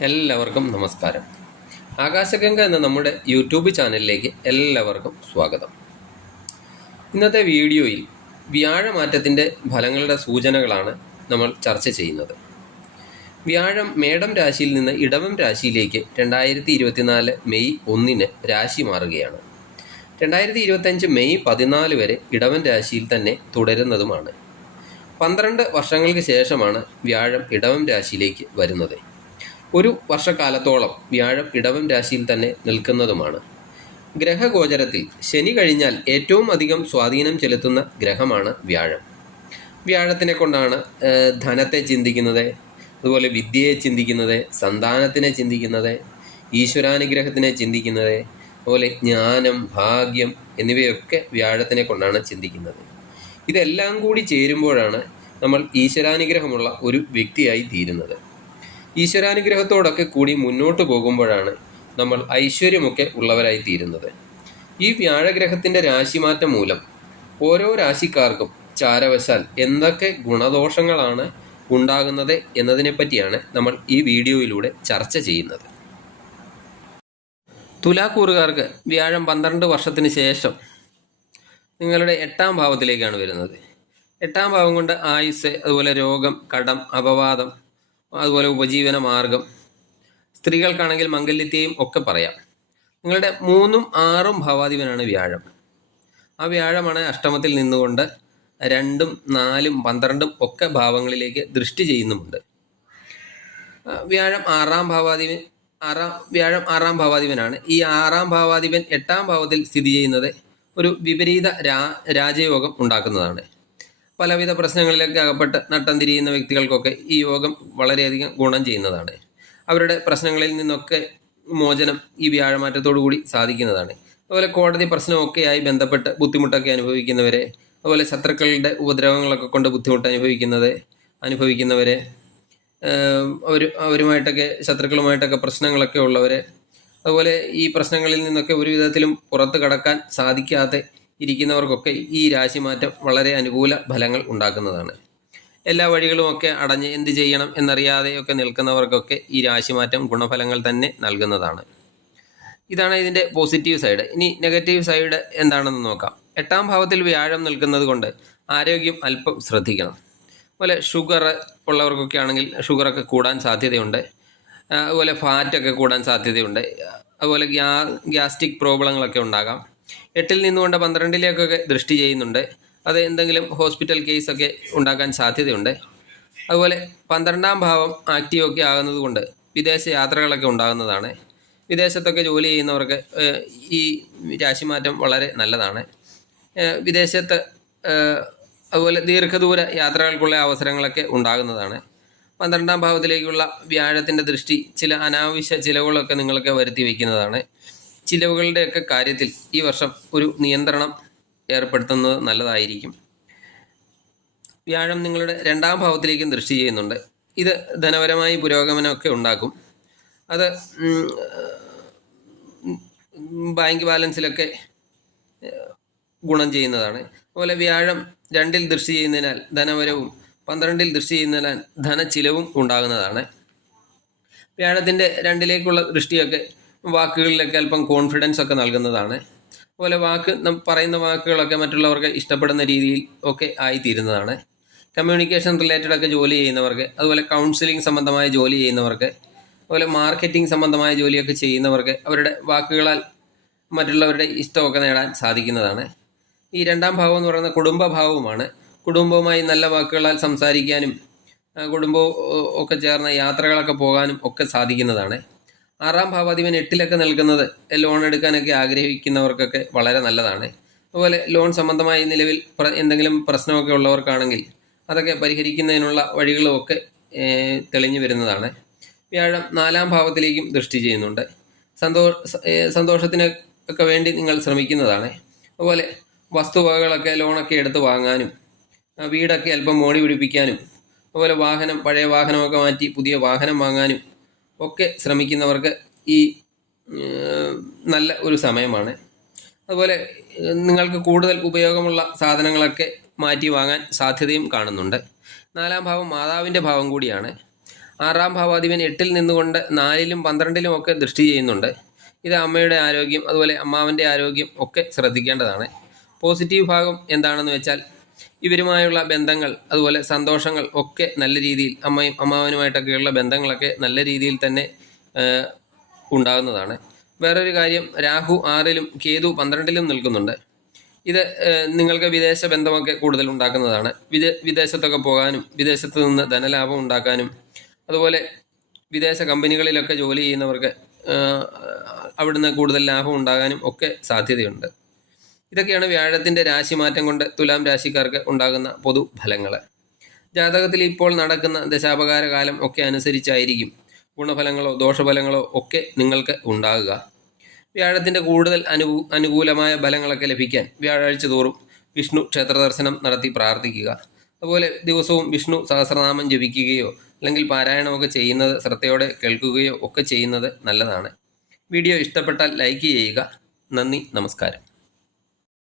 എല്ലാവർക്കും നമസ്കാരം. ആകാശഗംഗ എന്ന നമ്മുടെ യൂട്യൂബ് ചാനലിലേക്ക് എല്ലാവർക്കും സ്വാഗതം. ഇന്നത്തെ വീഡിയോയിൽ വ്യാഴമാറ്റത്തിന്റെ ഫലങ്ങളുടെ സൂചനകളാണ് നമ്മൾ ചർച്ച ചെയ്യുന്നത്. വ്യാഴം മേടം രാശിയിൽ നിന്ന് ഇടവം രാശിയിലേക്ക് രണ്ടായിരത്തി ഇരുപത്തിനാല് മെയ് ഒന്നിന് രാശി മാറുകയാണ്. രണ്ടായിരത്തി ഇരുപത്തഞ്ച് മെയ് പതിനാല് വരെ ഇടവൻ രാശിയിൽ തന്നെ തുടരുന്നതുമാണ്. പന്ത്രണ്ട് വർഷങ്ങൾക്ക് ശേഷമാണ് വ്യാഴം ഇടവം രാശിയിലേക്ക് വരുന്നത്. ഒരു വർഷക്കാലത്തോളം വ്യാഴം ഇടവം രാശിയിൽ തന്നെ നിൽക്കുന്നതുമാണ്. ഗ്രഹഗോചരത്തിൽ ശനി കഴിഞ്ഞാൽ ഏറ്റവും അധികം സ്വാധീനം ചെലുത്തുന്ന ഗ്രഹമാണ് വ്യാഴം. വ്യാഴത്തിനെ കൊണ്ടാണ് ധനത്തെ ചിന്തിക്കുന്നത് അതുപോലെ വിദ്യയെ ചിന്തിക്കുന്നത് സന്താനത്തിനെ ചിന്തിക്കുന്നത് ഈശ്വരാനുഗ്രഹത്തിനെ ചിന്തിക്കുന്നത് അതുപോലെ ജ്ഞാനം ഭാഗ്യം എന്നിവയൊക്കെ വ്യാഴത്തിനെ കൊണ്ടാണ് ചിന്തിക്കുന്നത്. ഇതെല്ലാം കൂടി ചേരുമ്പോഴാണ് നമ്മൾ ഈശ്വരാനുഗ്രഹമുള്ള ഒരു വ്യക്തിയായി തീരുന്നത്. ഈശ്വരാനുഗ്രഹത്തോടൊക്കെ കൂടി മുന്നോട്ട് പോകുമ്പോഴാണ് നമ്മൾ ഐശ്വര്യമൊക്കെ ഉള്ളവരായി തീരുന്നത്. ഈ വ്യാഴഗ്രഹത്തിന്റെ രാശിമാറ്റം മൂലം ഓരോ രാശിക്കാർക്കും ചാരവശാൽ എന്തൊക്കെ ഗുണദോഷങ്ങളാണ് ഉണ്ടാകുന്നത് എന്നതിനെപ്പറ്റിയാണ് നമ്മൾ ഈ വീഡിയോയിലൂടെ ചർച്ച ചെയ്യുന്നത്. തുലാക്കൂറുകാർക്ക് വ്യാഴം പന്ത്രണ്ട് വർഷത്തിന് ശേഷം നിങ്ങളുടെ എട്ടാം ഭാവത്തിലേക്കാണ് വരുന്നത്. എട്ടാം ഭാവം കൊണ്ട് ആയുസ് അതുപോലെ രോഗം കടം അപവാദം അതുപോലെ ഉപജീവന മാർഗം സ്ത്രീകൾക്കാണെങ്കിൽ മംഗല്യത്തെയും ഒക്കെ പറയാം. നിങ്ങളുടെ മൂന്നും ആറും ഭാവാധിപനാണ് വ്യാഴം. ആ വ്യാഴമാണ് അഷ്ടമത്തിൽ നിന്നുകൊണ്ട് രണ്ടും നാലും പന്ത്രണ്ടും ഒക്കെ ഭാവങ്ങളിലേക്ക് ദൃഷ്ടി ചെയ്യുന്നുമുണ്ട്. വ്യാഴം ആറാം ഭാവാധിപൻ ആറാം വ്യാഴം ആറാം ഭാവാധിപനാണ്. ഈ ആറാം ഭാവാധിപൻ എട്ടാം ഭാവത്തിൽ സ്ഥിതി ചെയ്യുന്നത് ഒരു വിപരീത രാ രാജയോഗം ഉണ്ടാക്കുന്നതാണ്. പലവിധ പ്രശ്നങ്ങളിലൊക്കെ അകപ്പെട്ട് നട്ടം തിരിയുന്ന വ്യക്തികൾക്കൊക്കെ ഈ യോഗം വളരെയധികം ഗുണം ചെയ്യുന്നതാണ്. അവരുടെ പ്രശ്നങ്ങളിൽ നിന്നൊക്കെ മോചനം ഈ വ്യാഴമാറ്റത്തോടു കൂടി സാധിക്കുന്നതാണ്. അതുപോലെ കോടതി പ്രശ്നമൊക്കെയായി ബന്ധപ്പെട്ട് ബുദ്ധിമുട്ടൊക്കെ അനുഭവിക്കുന്നവരെ അതുപോലെ ശത്രുക്കളുടെ ഉപദ്രവങ്ങളൊക്കെ കൊണ്ട് ബുദ്ധിമുട്ട് അനുഭവിക്കുന്നത് അനുഭവിക്കുന്നവരെ അവർ അവരുമായിട്ടൊക്കെ ശത്രുക്കളുമായിട്ടൊക്കെ പ്രശ്നങ്ങളൊക്കെ ഉള്ളവരെ അതുപോലെ ഈ പ്രശ്നങ്ങളിൽ നിന്നൊക്കെ ഒരു വിധത്തിലും പുറത്തു കടക്കാൻ സാധിക്കാതെ ഇരിക്കുന്നവർക്കൊക്കെ ഈ രാശിമാറ്റം വളരെ അനുകൂല ഫലങ്ങൾ ഉണ്ടാക്കുന്നതാണ്. എല്ലാ വഴികളുമൊക്കെ അടഞ്ഞ് എന്ത് ചെയ്യണം എന്നറിയാതെയൊക്കെ നിൽക്കുന്നവർക്കൊക്കെ ഈ രാശിമാറ്റം ഗുണഫലങ്ങൾ തന്നെ നൽകുന്നതാണ്. ഇതാണ് ഇതിന്റെ പോസിറ്റീവ് സൈഡ്. ഇനി നെഗറ്റീവ് സൈഡ് എന്താണെന്ന് നോക്കാം. എട്ടാം ഭാവത്തിൽ വ്യാഴം നിൽക്കുന്നത് കൊണ്ട് ആരോഗ്യം അല്പം ശ്രദ്ധിക്കണം. അതുപോലെ ഷുഗർ ഉള്ളവർക്കൊക്കെ ആണെങ്കിൽ ഷുഗറൊക്കെ കൂടാൻ സാധ്യതയുണ്ട്. അതുപോലെ ഫാറ്റൊക്കെ കൂടാൻ സാധ്യതയുണ്ട്. അതുപോലെ ഗ്യാ ഗ്യാസ്ട്രിക് പ്രോബ്ലങ്ങളൊക്കെ ഉണ്ടാകാം. എട്ടിൽ നിന്നുകൊണ്ട് പന്ത്രണ്ടിലേക്കൊക്കെ ദൃഷ്ടി ചെയ്യുന്നുണ്ട്. അത് എന്തെങ്കിലും ഹോസ്പിറ്റൽ കേസൊക്കെ ഉണ്ടാക്കാൻ സാധ്യതയുണ്ട്. അതുപോലെ പന്ത്രണ്ടാം ഭാവം ആക്റ്റീവൊക്കെ ആകുന്നത് കൊണ്ട് വിദേശ യാത്രകളൊക്കെ ഉണ്ടാകുന്നതാണ്. വിദേശത്തൊക്കെ ജോലി ചെയ്യുന്നവർക്ക് ഈ രാശിമാറ്റം വളരെ നല്ലതാണ്. വിദേശത്ത് അതുപോലെ ദീർഘദൂര യാത്രകൾക്കുള്ള അവസരങ്ങളൊക്കെ ഉണ്ടാകുന്നതാണ്. പന്ത്രണ്ടാം ഭാവത്തിലേക്കുള്ള വ്യാഴത്തിന്റെ ദൃഷ്ടി ചില അനാവശ്യ ചിലവുകളൊക്കെ നിങ്ങൾക്ക് വരുത്തി വയ്ക്കുന്നതാണ് ചിലവുകളുടെയൊക്കെ കാര്യത്തിൽ ഈ വർഷം ഒരു നിയന്ത്രണം ഏർപ്പെടുത്തുന്നത് നല്ലതായിരിക്കും. വ്യാഴം നിങ്ങളുടെ രണ്ടാം ഭാവത്തിലേക്കും ദൃഷ്ടി ചെയ്യുന്നുണ്ട്. ഇത് ധനപരമായി പുരോഗമനമൊക്കെ ഉണ്ടാക്കും. അത് ബാങ്ക് ബാലൻസിലൊക്കെ ഗുണം ചെയ്യുന്നതാണ്. അതുപോലെ വ്യാഴം രണ്ടിൽ ദൃഷ്ടി ചെയ്യുന്നതിനാൽ ധനവരവും പന്ത്രണ്ടിൽ ദൃഷ്ടി ചെയ്യുന്നതിനാൽ ധനച്ചിലവും ഉണ്ടാകുന്നതാണ്. വ്യാഴത്തിന്റെ രണ്ടിലേക്കുള്ള ദൃഷ്ടിയൊക്കെ വാക്കുകളിലൊക്കെ അല്പം കോൺഫിഡൻസ് ഒക്കെ നൽകുന്നതാണ്. അതുപോലെ വാക്ക് പറയുന്ന വാക്കുകളൊക്കെ മറ്റുള്ളവർക്ക് ഇഷ്ടപ്പെടുന്ന രീതിയിൽ ഒക്കെ ആയിത്തീരുന്നതാണ്. കമ്മ്യൂണിക്കേഷൻ റിലേറ്റഡ് ഒക്കെ ജോലി ചെയ്യുന്നവർക്ക് അതുപോലെ കൗൺസിലിംഗ് സംബന്ധമായ ജോലി ചെയ്യുന്നവർക്ക് അതുപോലെ മാർക്കറ്റിംഗ് സംബന്ധമായ ജോലിയൊക്കെ ചെയ്യുന്നവർക്ക് അവരുടെ വാക്കുകളാൽ മറ്റുള്ളവരുടെ ഇഷ്ടമൊക്കെ നേടാൻ സാധിക്കുന്നതാണ്. ഈ രണ്ടാം ഭാവം എന്ന് പറയുന്ന കുടുംബഭാവവുമാണ്. കുടുംബവുമായി നല്ല വാക്കുകളാൽ സംസാരിക്കാനും കുടുംബവും ഒക്കെ ചേർന്ന യാത്രകളൊക്കെ പോകാനും ഒക്കെ സാധിക്കുന്നതാണ്. ആറാം ഭാവാധിപൻ എട്ടിലൊക്കെ നിൽക്കുന്നത് ലോൺ എടുക്കാനൊക്കെ ആഗ്രഹിക്കുന്നവർക്കൊക്കെ വളരെ നല്ലതാണ്. അതുപോലെ ലോൺ സംബന്ധമായി നിലവിൽ എന്തെങ്കിലും പ്രശ്നമൊക്കെ ഉള്ളവർക്കാണെങ്കിൽ അതൊക്കെ പരിഹരിക്കുന്നതിനുള്ള വഴികളുമൊക്കെ തെളിഞ്ഞു വരുന്നതാണ്. വ്യാഴം നാലാം ഭാവത്തിലേക്കും ദൃഷ്ടി ചെയ്യുന്നുണ്ട്. സന്തോഷ സന്തോഷത്തിന് ഒക്കെ വേണ്ടി നിങ്ങൾ ശ്രമിക്കുന്നതാണ്. അതുപോലെ വസ്തുവകകളൊക്കെ ലോണൊക്കെ എടുത്ത് വാങ്ങാനും വീടൊക്കെ അല്പം മോടി പിടിപ്പിക്കാനും അതുപോലെ വാഹനം പഴയ വാഹനമൊക്കെ മാറ്റി പുതിയ വാഹനം വാങ്ങാനും ഒക്കെ ശ്രമിക്കുന്നവർക്ക് ഈ നല്ല ഒരു സമയമാണ്. അതുപോലെ നിങ്ങൾക്ക് കൂടുതൽ ഉപയോഗമുള്ള സാധനങ്ങളൊക്കെ മാറ്റി വാങ്ങാൻ സാധ്യതയും കാണുന്നുണ്ട്. നാലാം ഭാവം മാതാവിന്റെ ഭാവം കൂടിയാണ്. ആറാം ഭാവാധിപൻ എട്ടിൽ നിന്നുകൊണ്ട് നാലിലും പന്ത്രണ്ടിലും ഒക്കെ ദൃഷ്ടി ചെയ്യുന്നുണ്ട്. ഇത് അമ്മയുടെ ആരോഗ്യം അതുപോലെ അമ്മാവന്റെ ആരോഗ്യം ഒക്കെ ശ്രദ്ധിക്കേണ്ടതാണ്. പോസിറ്റീവ് ഭാഗം എന്താണെന്ന് വെച്ചാൽ ഇവരുമായുള്ള ബന്ധങ്ങൾ അതുപോലെ സന്തോഷങ്ങൾ ഒക്കെ നല്ല രീതിയിൽ അമ്മയും അമ്മാവനുമായിട്ടൊക്കെയുള്ള ബന്ധങ്ങളൊക്കെ നല്ല രീതിയിൽ തന്നെ ഉണ്ടാകുന്നതാണ്. വേറൊരു കാര്യം രാഹു ആറിലും കേതു പന്ത്രണ്ടിലും നിൽക്കുന്നുണ്ട്. ഇത് നിങ്ങൾക്ക് വിദേശ ബന്ധമൊക്കെ കൂടുതൽ ഉണ്ടാക്കുന്നതാണ്. വിദേ വിദേശത്തൊക്കെ പോകാനും വിദേശത്ത് നിന്ന് ധനലാഭം ഉണ്ടാക്കാനും അതുപോലെ വിദേശ കമ്പനികളിലൊക്കെ ജോലി ചെയ്യുന്നവർക്ക് അവിടുന്ന് കൂടുതൽ ലാഭം ഉണ്ടാകാനും ഒക്കെ സാധ്യതയുണ്ട്. ഇതൊക്കെയാണ് വ്യാഴത്തിന്റെ രാശിമാറ്റം കൊണ്ട് തുലാം രാശിക്കാർക്ക് ഉണ്ടാകുന്ന പൊതുഫലങ്ങൾ ജാതകത്തിൽ ഇപ്പോൾ നടക്കുന്ന ദശാപകാര കാലം ഒക്കെ അനുസരിച്ചായിരിക്കും ഗുണഫലങ്ങളോ ദോഷഫലങ്ങളോ ഒക്കെ നിങ്ങൾക്ക് ഉണ്ടാകുക. വ്യാഴത്തിന്റെ കൂടുതൽ അനുകൂ അനുകൂലമായ ഫലങ്ങളൊക്കെ ലഭിക്കാൻ വ്യാഴാഴ്ച തോറും വിഷ്ണു ക്ഷേത്ര ദർശനം നടത്തി പ്രാർത്ഥിക്കുക. അതുപോലെ ദിവസവും വിഷ്ണു സഹസ്രനാമം ജപിക്കുകയോ അല്ലെങ്കിൽ പാരായണമൊക്കെ ചെയ്യുന്നത് ശ്രദ്ധയോടെ കേൾക്കുകയോ ഒക്കെ ചെയ്യുന്നത് നല്ലതാണ്. വീഡിയോ ഇഷ്ടപ്പെട്ടാൽ ലൈക്ക് ചെയ്യുക. നന്ദി നമസ്കാരം.